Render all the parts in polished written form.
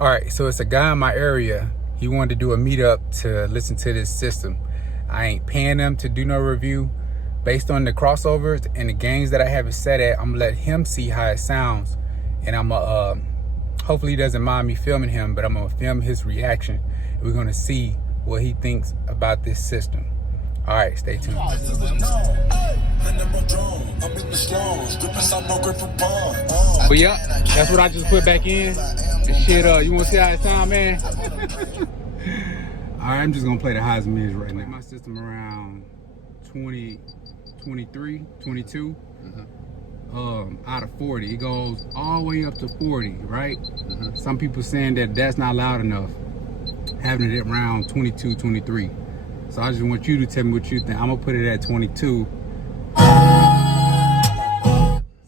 All right, so it's a guy in my area. He wanted to do a meetup to listen to this system. I ain't paying him to do no review. Based on the crossovers and the games that I have it set at, I'm gonna let him see how it sounds. And I'm gonna, hopefully he doesn't mind me filming him, but I'm gonna film his reaction. We're gonna see what he thinks about this system. All right, stay tuned. But yeah, that's what I just put back in. And shit, you wanna see how it sound, man? All right, I'm just gonna play the highs and mids right now. My system around 20, 23, 22. Out of 40, it goes all the way up to 40, right? Some people saying that that's not loud enough, having it around 22, 23. So I just want you to tell me what you think. I'm gonna put it at 22.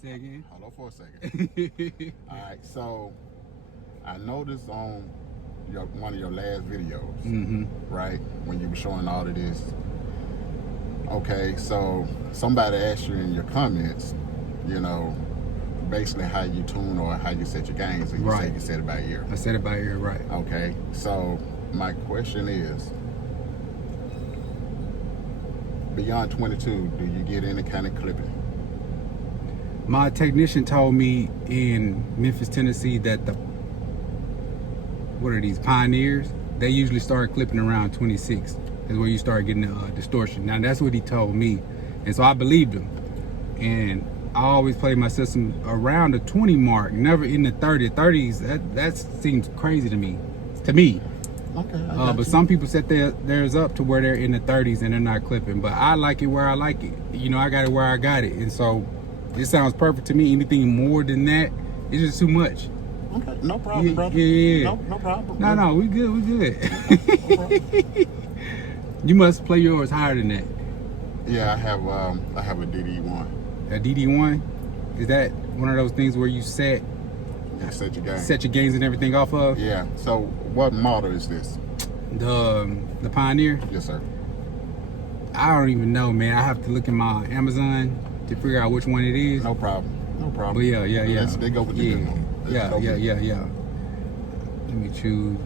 Say again? Hold on for a second. All right, so I noticed on one of your last videos, right, when you were showing all of this. Okay, so somebody asked you in your comments, you know, basically how you tune or how you set your gains, and you said you set it by ear. I set it by ear, right. Okay, so my question is, beyond 22, do you get any kind of clipping? My technician told me in Memphis, Tennessee that the, what are these, Pioneers? They usually start clipping around 26. Is where you start getting the distortion. Now that's what he told me. And so I believed him. And I always play my system around the 20 mark, never in the 30. 30s, that seems crazy to me. Okay. But some people set theirs up to where they're in the 30s and they're not clipping. But I like it where I like it. You know, I got it where I got it. And so it sounds perfect to me. Anything more than that, it's just too much. Okay, no problem, brother. Yeah. No problem. No, we good. No problem. You must play yours higher than that. Yeah, I have a DD1. A DD1? Is that one of those things where you set your gains? Set your gains and everything off of? Yeah. So what model is this? The Pioneer? Yes, sir. I don't even know, man. I have to look in my Amazon to figure out which one it is. No problem. But yeah. They go with the good one. Yeah. Let me choose.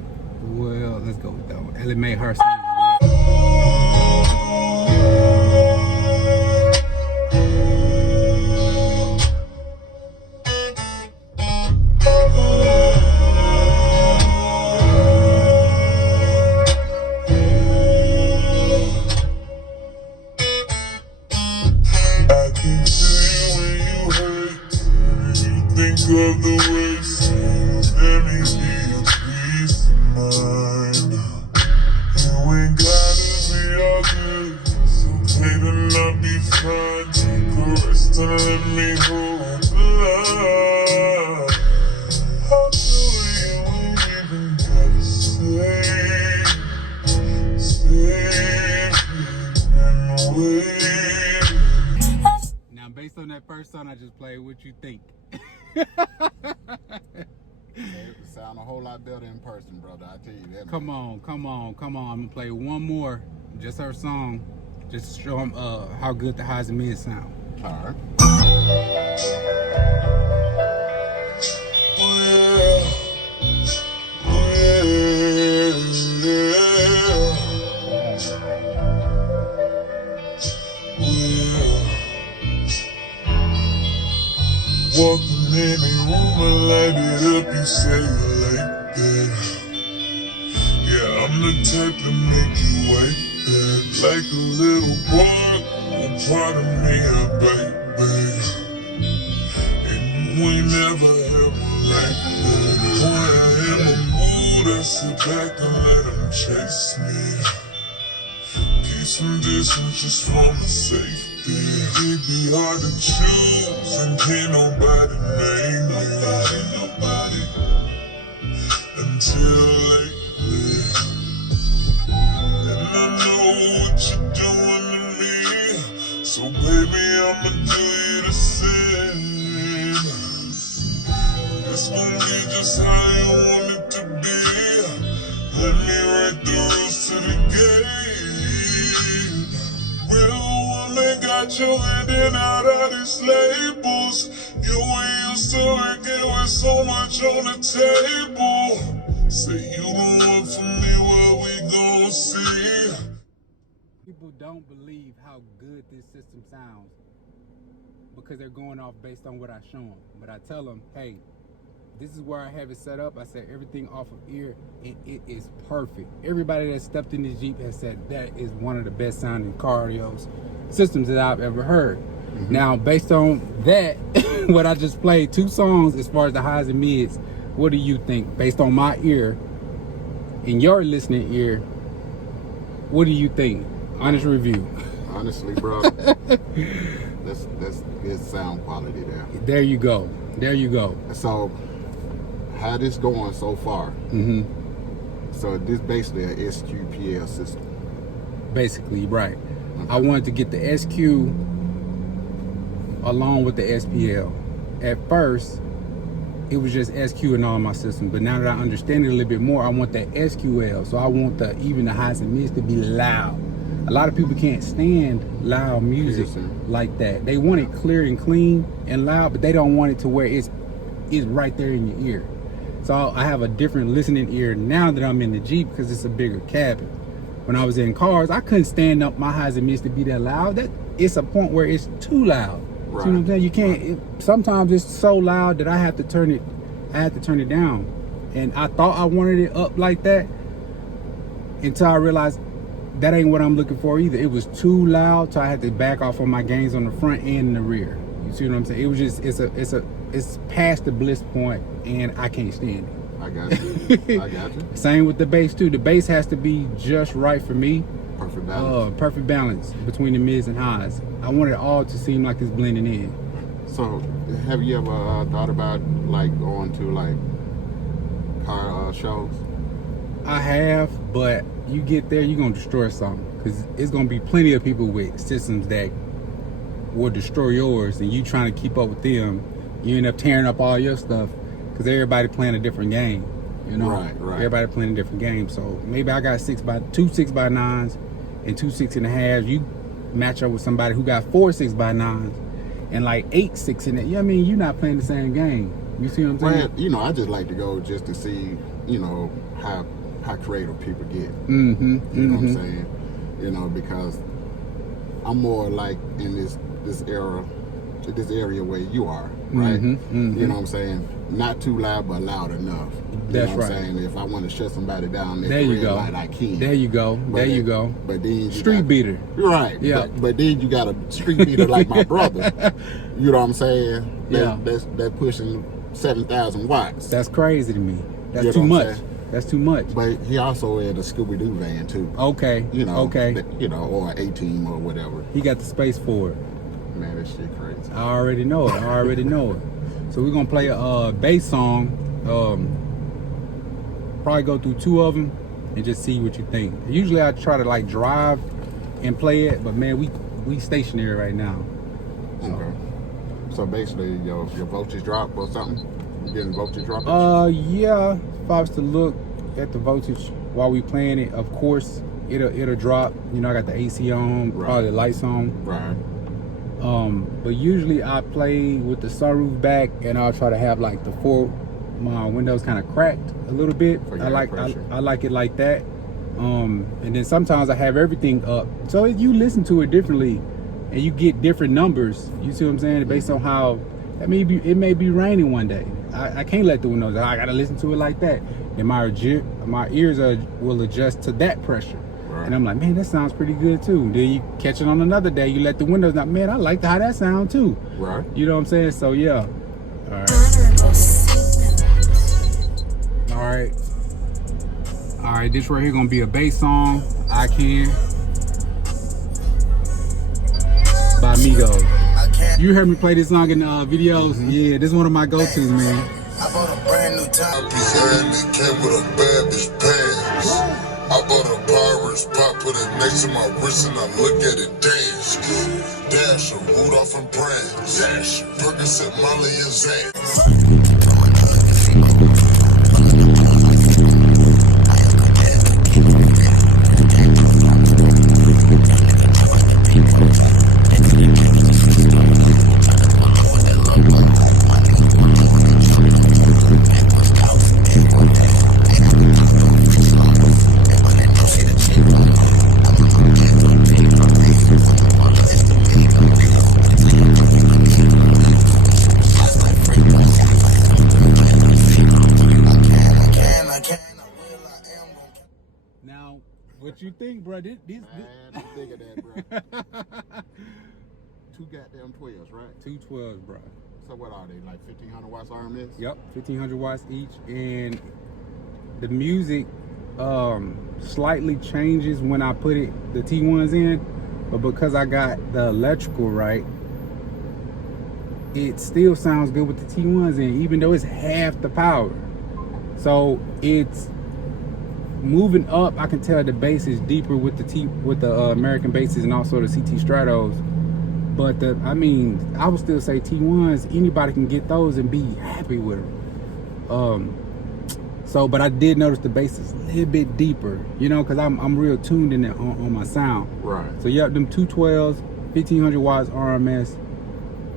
Well, let's go with that one. Ellie Mae Hurst. Of the way things, let me be a peace of mind. You ain't gotta be all good, it's okay to not be fine. Take a rest and let me hold the line. How do you even gotta stay and wait? Now, based on that first song I just played, what you think? It sound a whole lot better in person, brother. I tell you that. Come on. I'm gonna play one more, just her song, just to show them how good the highs and mids sound. All right. Walking in a room and light it up, you say you like that. Yeah, I'm the type to make you wait that. Like a little boy, a part of me, a baby. And you ain't never had one like that. When I am in a mood, I sit back and let them chase me. Keep some distance just from the safety. It'd be hard to choose and can't nobody name you. Until lately. And I know what you're doing to me, so baby I'ma do you the same. It's gonna be just how you want it to be. Let me write the rules to the game. Real woman got you in and out of these labels. You ain't used to working with so much on the table. Say you don't want for me, what we gon' see? People don't believe how good this system sounds because they're going off based on what I show them. But I tell them, hey, this is where I have it set up. I said everything off of ear, and it is perfect. Everybody that stepped in the Jeep has said that is one of the best sounding cardios systems that I've ever heard. Now, based on that, what I just played, 2 songs as far as the highs and mids, what do you think? Based on my ear and your listening ear, what do you think? Honest review. Honestly, bro, that's good sound quality there. There you go. There you go. So, how this going so far? So this basically a SQPL system. Basically, right. I wanted to get the SQ along with the SPL. At first, it was just SQ in all my systems, but now that I understand it a little bit more, I want that SQL. So I want even the highs and mids to be loud. A lot of people can't stand loud music like that. They want it clear and clean and loud, but they don't want it to where it's right there in your ear. So I have a different listening ear now that I'm in the Jeep because it's a bigger cabin. When I was in cars, I couldn't stand up my highs and mids to be that loud. That it's a point where it's too loud. Right. See what I'm saying? You can't. Sometimes it's so loud that I have to turn it. I had to turn it down, and I thought I wanted it up like that until I realized that ain't what I'm looking for either. It was too loud, so I had to back off on my gains on the front and the rear. You see what I'm saying? It was just it's past the bliss point, and I can't stand it. I got you. I got you. Same with the bass too. The bass has to be just right for me. Perfect balance. Perfect balance between the mids and highs. I want it all to seem like it's blending in. So, have you ever thought about like going to like car shows? I have, but you get there, you're gonna destroy something because it's gonna be plenty of people with systems that will destroy yours, and you trying to keep up with them. You end up tearing up all your stuff because everybody playing a different game. You know, right. Everybody playing a different game. So maybe I got 2 6x9s and 2 6.5s. You match up with somebody who got 4 6x9s and like 8 6 in it. Yeah, I mean, you're not playing the same game. You see what I'm saying? Well, you know, I just like to go just to see, you know, how creative people get. You know what I'm saying? You know, because I'm more like in this area where you are, right? You know what I'm saying? Not too loud, but loud enough. That's know what right. I'm saying? If I want to shut somebody down, There you go. light, I can. There you go. There you go. But then street beater. Right. Yeah. But then you got a street beater like my brother. You know what I'm saying? Yeah. That's pushing 7,000 watts. That's crazy to me. That's You know too what I'm much. saying? That's too much. But he also had a Scooby-Doo van too. Okay. You know. Okay. You know, or an A-Team or whatever. He got the space for it. Man, that shit crazy. I already know it. So we're gonna play a bass song. Probably go through 2 of them and just see what you think. Usually I try to like drive and play it, but man, we stationary right now. So. Okay. So basically, your voltage drop or something? You getting voltage drop? Yeah. If I was to look at the voltage while we playing it, of course it'll drop. You know, I got the AC on, probably the lights on. Right. But usually I play with the sunroof back, and I'll try to have like my windows kind of cracked a little bit. I like it like that. And then sometimes I have everything up. So you listen to it differently, and you get different numbers. You see what I'm saying? Based on how it may be raining one day. I can't let the windows. I gotta listen to it like that, and my ears will adjust to that pressure. Right. And I'm like, man, that sounds pretty good too. Then you catch it on another day. You let the windows out. Man, I like how that sound too. Right. You know what I'm saying? So yeah. All right. This right here gonna be a bass song. I Can by Migos. You heard me play this song in videos. Yeah, this is one of my go-tos, man. I bought a brand new top. It came with a bad bitch pants. I bought a Pirates pop, put it next to my wrist, and I look at it dance. Dasher, Rudolph and Brand. Dasher, Percocet, Molly and Zan. What you think, bro? Man, I'm bigger than that, bro. 2 goddamn 12s, right? 2 12s, bro. So what are they, like 1500 watts RMS? Yep, 1500 watts each, and the music slightly changes when I put the T1s in, but because I got the electrical right, it still sounds good with the T1s in, even though it's half the power. So it's moving up. I can tell the bass is deeper with the American basses and also the CT Stratos. But I would still say T1s. Anybody can get those and be happy with them. But I did notice the bass is a little bit deeper, you know, because I'm real tuned in it on my sound. Right. So yep, them 2 12s, 1500 watts RMS,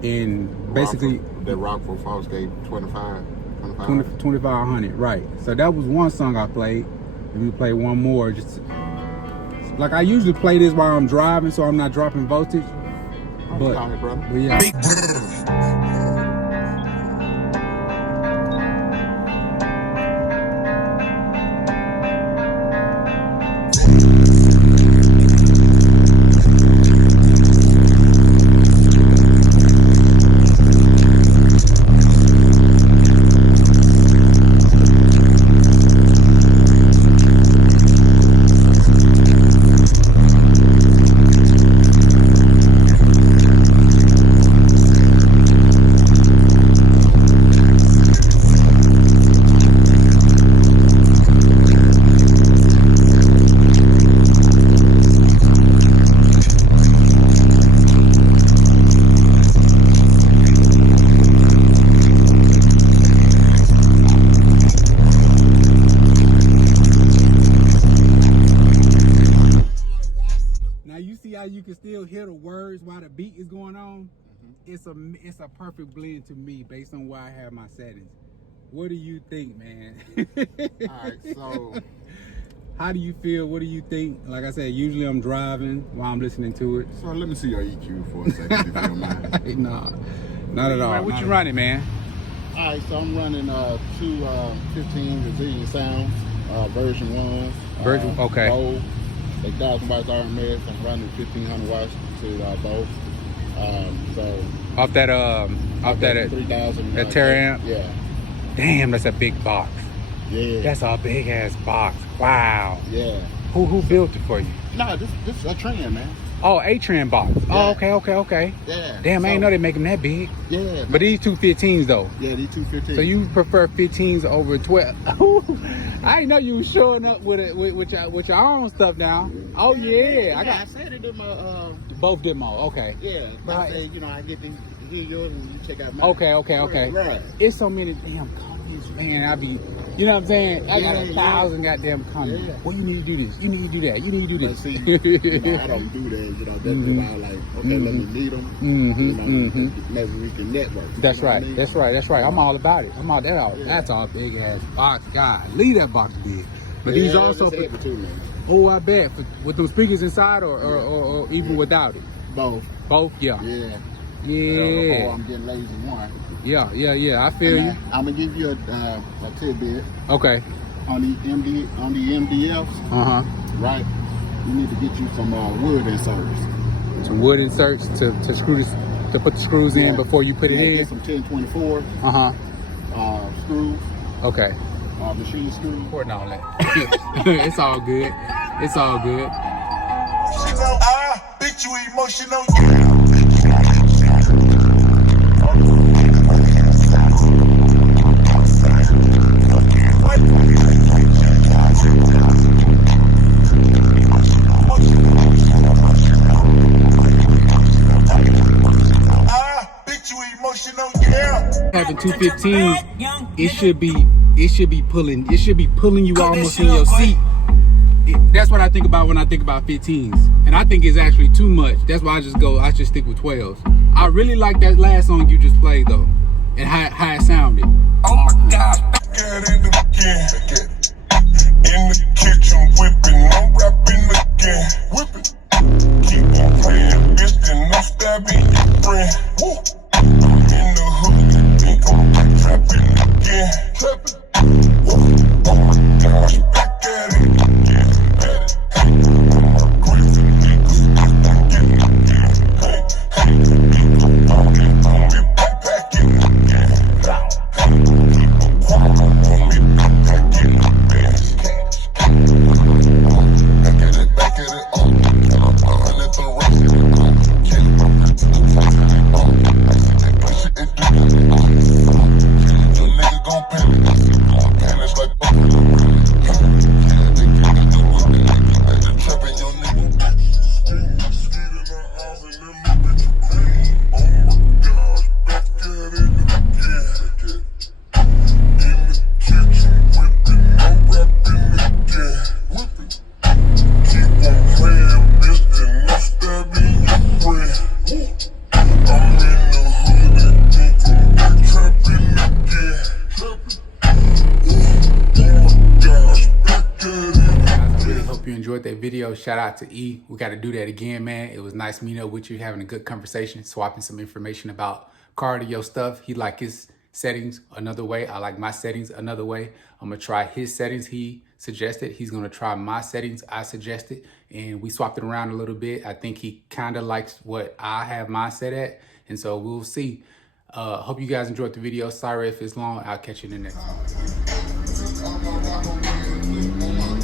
and basically that Rockford Fosgate 2500, right? So that was one song I played, and we played one more. Just like I usually play this while I'm driving, so I'm not dropping voltage. But yeah. You can still hear the words while the beat is going on. Mm-hmm. It's a perfect blend to me based on where I have my settings. What do you think, man? All right, so how do you feel? What do you think? Like I said, usually I'm driving while I'm listening to it. So let me see your EQ for a second, if you don't mind. Nah, not at all. Man, what you running, man? All right, so I'm running 2 15 Resilient Sounds, version 1. Version, okay. Both. 1,000 watts RMS. I'm running 1,500 watts to both. So off that 3,000. That Teramp. Yeah. Damn, that's a big box. Yeah. That's a big ass box. Wow. Yeah. Who built it for you? No, this is a trend, man. Oh, ATREND box. Yeah. Oh, okay. Yeah. Damn, I ain't know they make them that big. Yeah. But these 2 15s though. Yeah, these 2 15s. So you prefer 15s over 12? I didn't know you was showing up with your own stuff now. Oh yeah, I said it in my both demo. Okay. Yeah. Right. I said, I get to hear yours and you check out mine. Okay. Right. It's so many damn comments, man. You know what I'm saying? I got 1,000 goddamn comments. Yeah. Well, you need to do this. You need to do that. You need to do But this. see, I don't do that. That's why I like, okay, let me meet them. Maybe we can network. That's right. That's right. I'm all about it. I'm all that. Yeah. That's all big ass box. God, leave that box big. But these also for, too, man. Oh, I bet. With them speakers inside or even without it? Both. Both? Yeah. Yeah. I'm getting lazy one. Yeah. I feel you. I'm gonna give you a tidbit. Okay. On the MDFs. Right. You need to get you some wood inserts. Some wood inserts to screw this, to put the screws in before you put it in. Get some 1024. Screws. Okay. Machine screws. Important all that. It's all good. It's all good. I bet you emotional. Having 215s, it should be pulling you almost in your seat. That's what I think about when I think about 15s, and I think it's actually too much. That's why I just stick with 12s. I really like that last song you just played though, and how it sounded. Oh my gosh, in the kitchen whipping, I'm rapping again, whipping. Keep on playing, bitch, then no stabbing your friend. Woo. In the hood, think I'm trapping again, trapping. Oh my gosh, back at it again. that video. Shout out to E. We got to do that again, man. It was nice meeting up with you, having a good conversation, swapping some information about cardio stuff. He like his settings another way. I like my settings another way. I'm gonna try his settings he suggested. He's gonna try my settings I suggested, and we swapped it around a little bit. I think he kind of likes what I have mine set at, and so we'll see. Hope you guys enjoyed the video. Sorry if it's long. I'll catch you in the next one.